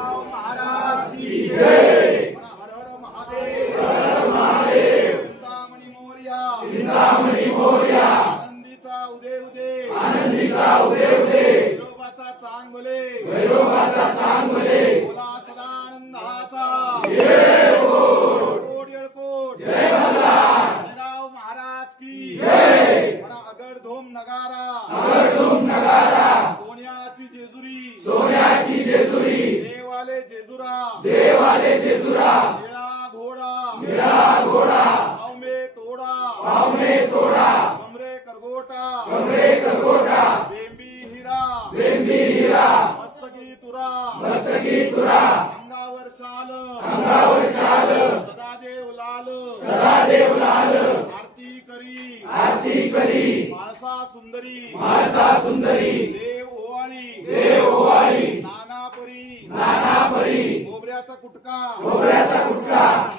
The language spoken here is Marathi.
खंडेराव महाराज की जय. हर हर महादेव. हर हर महादेव. चिंतामणी मोरया. चिंतामणी मोरया. आनंदीचा उदय उदय. आनंदीचा उदय उदय. वैरोबाचा चांग भले. वैरोबाचा चांग भले. बोला सदानंदाचा. जय बोल. कोट येळकोट. जय मल्हार. खंडेराव महाराज की जय. अगडधोम नगारा. अगडधोम नगारा. सोन्याची जेजुरी. सोन्याची जेजुरी. देवाले जेजुरा. देवाले जेजुरा. निळा घोडा. निळा घोडा. पावमे तोडा. पावमे तोडा. कमरे करगोटा. कमरे करगोटा. बेंबी हिरा. बेंबी हिरा. मस्तकी तुरा. मस्तकी तुरा. अंगावर शाल. अंगावर शाल. सदादेव लाल. सदादेव लाल. आरती करी. आरती करी. माळसा सुंदरी. माळसा सुंदरी. देव ओवाळी. देव ओवाळी. नाना परी. नाना परी. खोबऱ्याचा कुटका. खोबऱ्याचा कुटका.